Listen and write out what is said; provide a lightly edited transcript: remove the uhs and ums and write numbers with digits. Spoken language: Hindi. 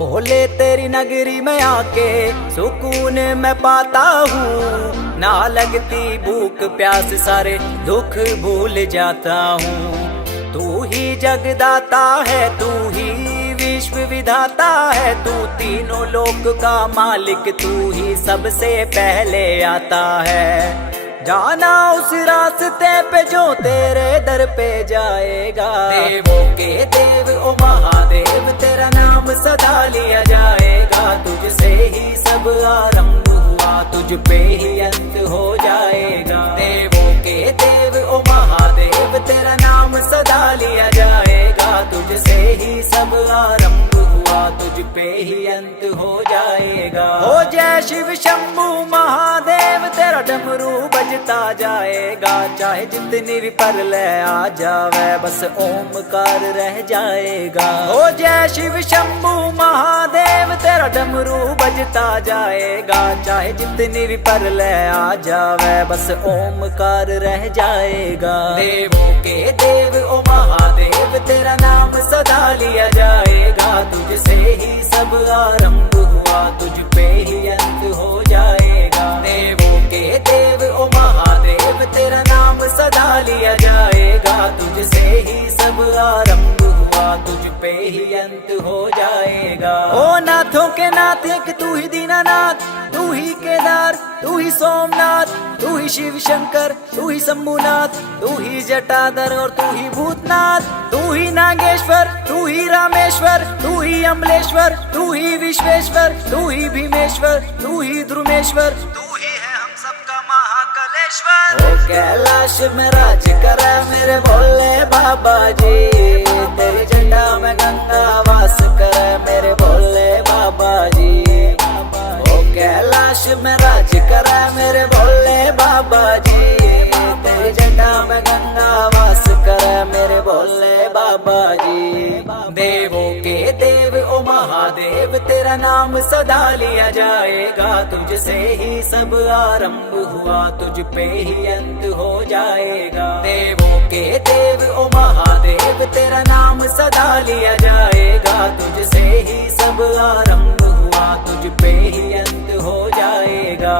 भोले तेरी नगरी में आके सुकून मैं पाता हूँ, ना लगती भूख प्यास सारे दुख भूल जाता हूँ। तू ही जगदाता है, तू ही विश्व विधाता है, तू तीनों लोक का मालिक, तू ही सबसे पहले आता है। जाना उस रास्ते पे जो तेरे दर पे जाएगा। देवों के देव ओ महादेव, तेरा नाम सदा लिया जाएगा। तुझसे ही सब आरंभ हुआ, तुझ पे ही अंत हो जाएगा। देवों के देव ओ महादेव, तेरा नाम सदा लिया जाएगा। तुझसे ही सब आरंभ हुआ, तुझ पे ही अंत हो जाएगा। हो जय शिव शंभू महादेव, तेरा डमरू बजता जाएगा। चाहे जितनी भी प्रलय आ जावे, बस ओमकार रह जाएगा। हो जय शिव शंभू महादेव, तेरा डमरू बजता जाएगा। चाहे जितनी भी प्रलय आ जावे, बस ओमकार रह जाएगा। देवों के देव ओ महादेव, तेरा नाम सदा लिया जाएगा। तुझसे ही सब आरंभ हुआ, तुझ पे ही अंत हो जाएगा। देवों के देव ओ महादेव, तेरा नाम सदा लिया जाएगा। तुझसे ही सब आरंभ हुआ, तुझ पे ही अंत हो जाएगा। ओ नाथों के नाथ एक तू ही दीनानाथ, तू ही केदार, तू ही सोमनाथ, तू ही शिव शंकर, तू ही शंभुनाथ, तू ही जटाधर और तू ही भूतनाथ, तू ही नागेश्वर, तू ही रामेश्वर, तू ही अमलेश्वर, तू ही विश्वेश्वर, तू ही भीमेश्वर, तू ही ध्रुमेश्वर, तू ही है हम सबका महाकालेश्वर। ओ कैलाश में राज करे मेरे भोले बाबा जी, तेरी जटा में गंगा वास करे मेरे भोले बाबा जी। ओ कैलाश में राज करे मेरे भोले बाबा जी, तेरी जटा में गंगा वास करे मेरे भोले बाबा जी। देवों के देव ओ महादेव, तेरा नाम सदा लिया जाएगा। तुझसे ही सब आरंभ हुआ, तुझ पे ही अंत हो जाएगा। देवों के देव ओ महादेव, तेरा नाम सदा लिया जाएगा। तुझसे ही सब आरंभ हुआ, तुझ पे ही अंत हो जाएगा।